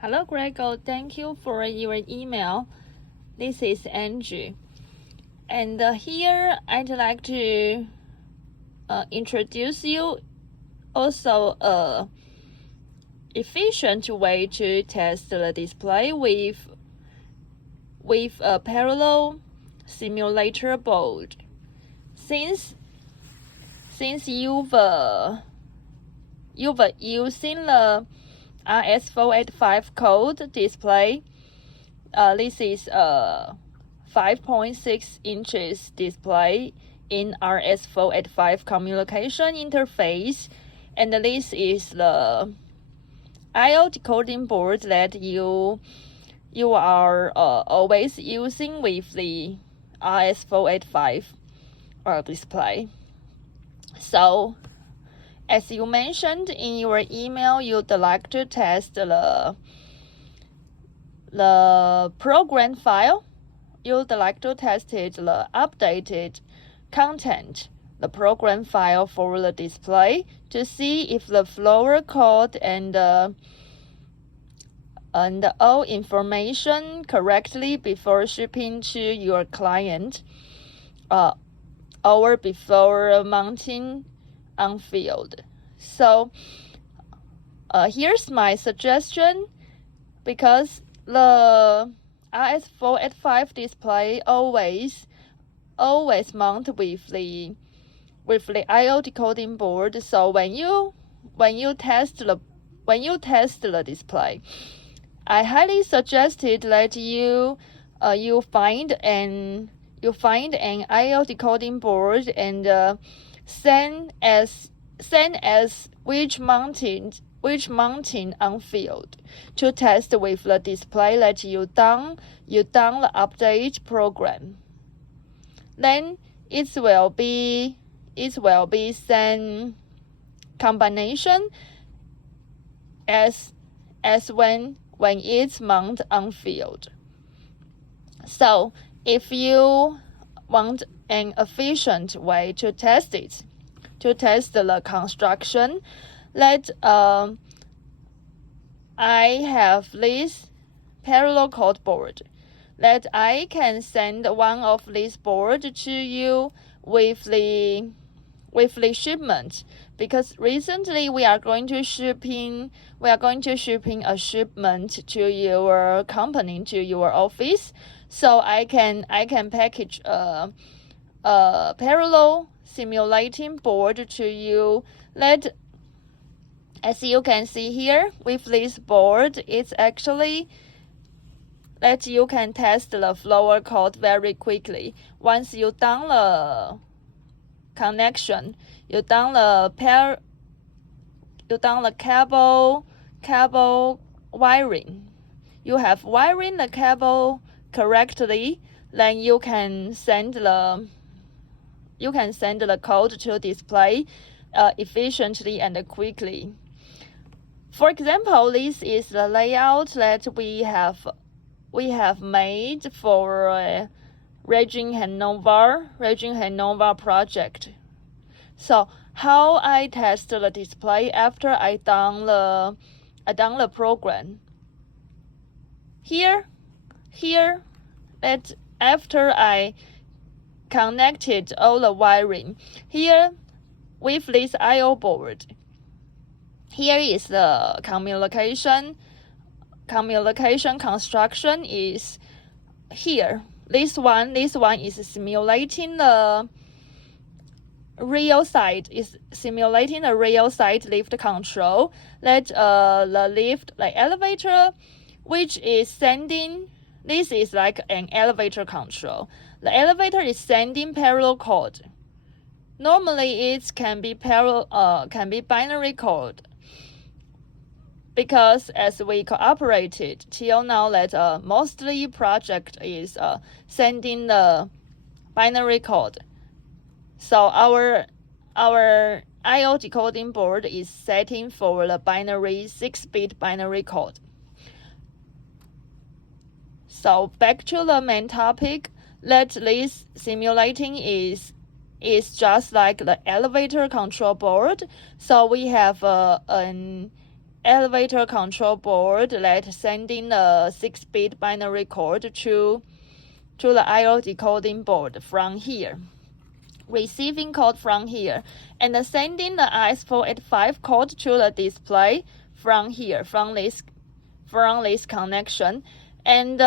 Hello, Gregor. Thank you for your email. This is Angie. And here I'd like to introduce you also a efficient way to test the display with a parallel simulator board. Since you've using the Rs-485 code display, this is a 5.6 inches display in Rs-485 communication interface, and this is the I/O decoding board that you are always using with the Rs-485 display. So, as you mentioned in your email, you'd like to test the program file. You'd like to test the updated content, the program file for the display, to see if the flower code and all information correctly before shipping to your client, or before mounting on field. So here's my suggestion, because the Rs-485 display always mount with the I/O decoding board. So when you test the display, I highly suggested that you find an I/O decoding board and send as which mounting on field to test with the display that you done the update program. Then it will be sent combination as when it's mounted on field. So if you want an efficient way to test the construction, let I have this parallel code board that I can send one of these board to you with the shipment, because recently we are going to shipping a shipment to your company, to your office. So I can package a parallel simulating board to you. That, as you can see here, with this board, it's actually that you can test the flower code very quickly. Once you done the connection, you done the cable wiring. You have wiring the cable correctly, then you can send the code to display efficiently and quickly. For example, this is the layout that we have made for Region Hanover project. So how I test the display after I done the program. Here that after I connected all the wiring, here with this I/O board, here is the communication construction is here. This one is simulating the real side, lift control, that the elevator, which is sending, this is like an elevator control. The elevator is sending parallel code. Normally it can be binary code, because as we cooperated till now, that mostly project is sending the binary code. So our I/O decoding board is setting for the 6-bit binary code. So back to the main topic, that this simulating is just like the elevator control board. So we have an elevator control board that sending a 6-bit binary code to the I/O decoding board from here, receiving code from here, and sending the Rs-485 code to the display from here, from this connection. And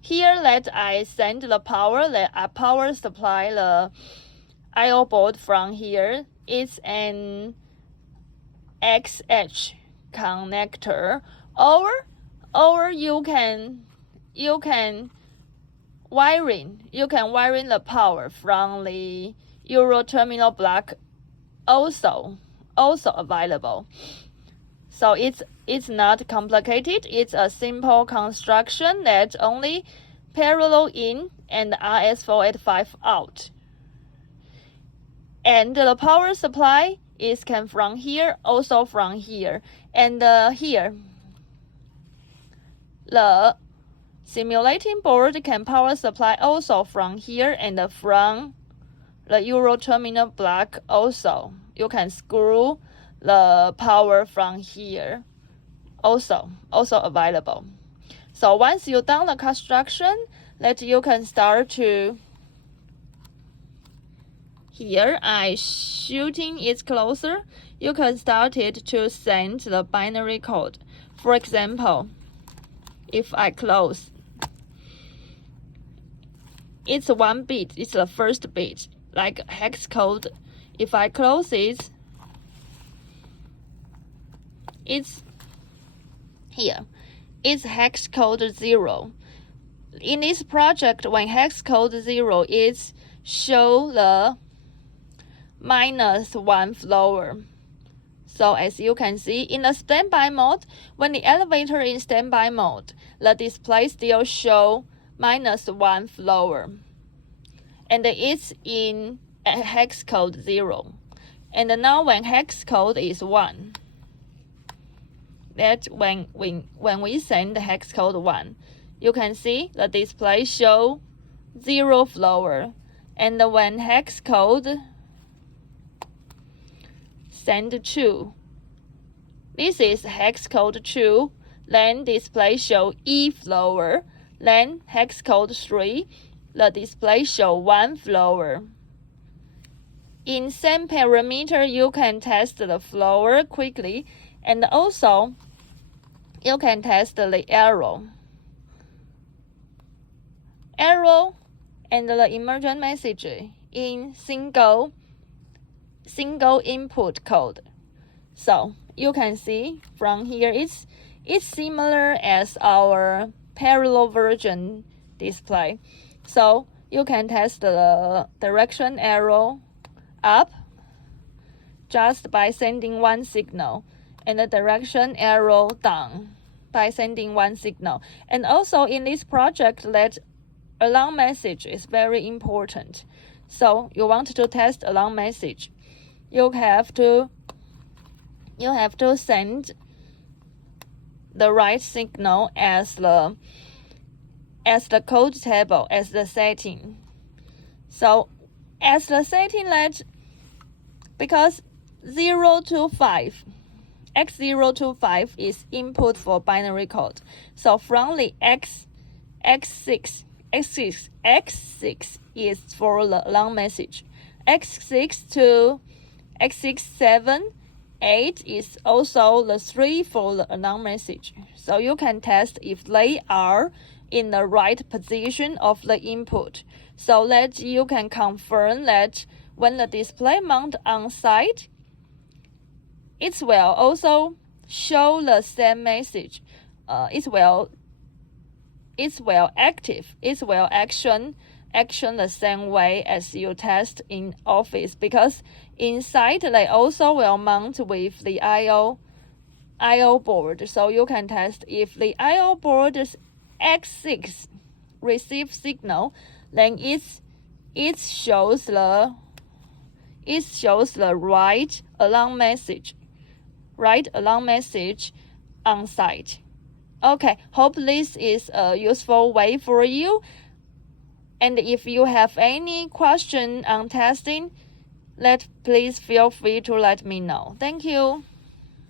here that I send the power, that I power supply the I/O board from here. It's an XH connector, or you can wiring the power from the Euro terminal block, also available. So it's not complicated. It's a simple construction that only parallel in and Rs-485 out. And the power supply can from here, also from here. And here, the simulating board can power supply also from here and from the Euro terminal block also. You can screw the power from here, also available. So once you done the construction, that you can start to, here I shooting it closer, you can start it to send the binary code. For example, if I close, it's 1 bit, it's the first bit, like hex code. If I close it, it's here. It's hex code 0. In this project, when hex code 0 is show the -1 flower. So as you can see, in the standby mode, when the elevator is in standby mode, the display still show -1 flower, and it's in hex code 0. And now when hex code is 1, that when we send the hex code 1, you can see the display show 0 flower. And when hex code send 2, this is hex code 2, then display show E flower. Then hex code 3, the display show 1 flower. In same parameter, you can test the flower quickly, and also you can test the arrow and the emergent message in single input code. So you can see from here, it's similar as our parallel version display. So you can test the direction arrow up just by sending 1 signal, and the direction arrow down by sending 1 signal. And also in this project, that alarm message is very important. So you want to test alarm message, you have to send the right signal as the code table, as the setting. So as the setting, that because 0 to 5, X0 to 5 is input for binary code. So from the X6 is for the alarm message. X6 to X6, 7, 8 is also the 3 for the alarm message. So you can test if they are in the right position of the input, so that you can confirm that when the display mount on site, it will also show the same message. It will action the same way as you test in office, because inside they also will mount with the I/O board. So you can test if the I/O board's X6 receive signal, then it shows the right alarm message on site. Okay, hope this is a useful way for you. And if you have any question on testing, please feel free to let me know. Thank you.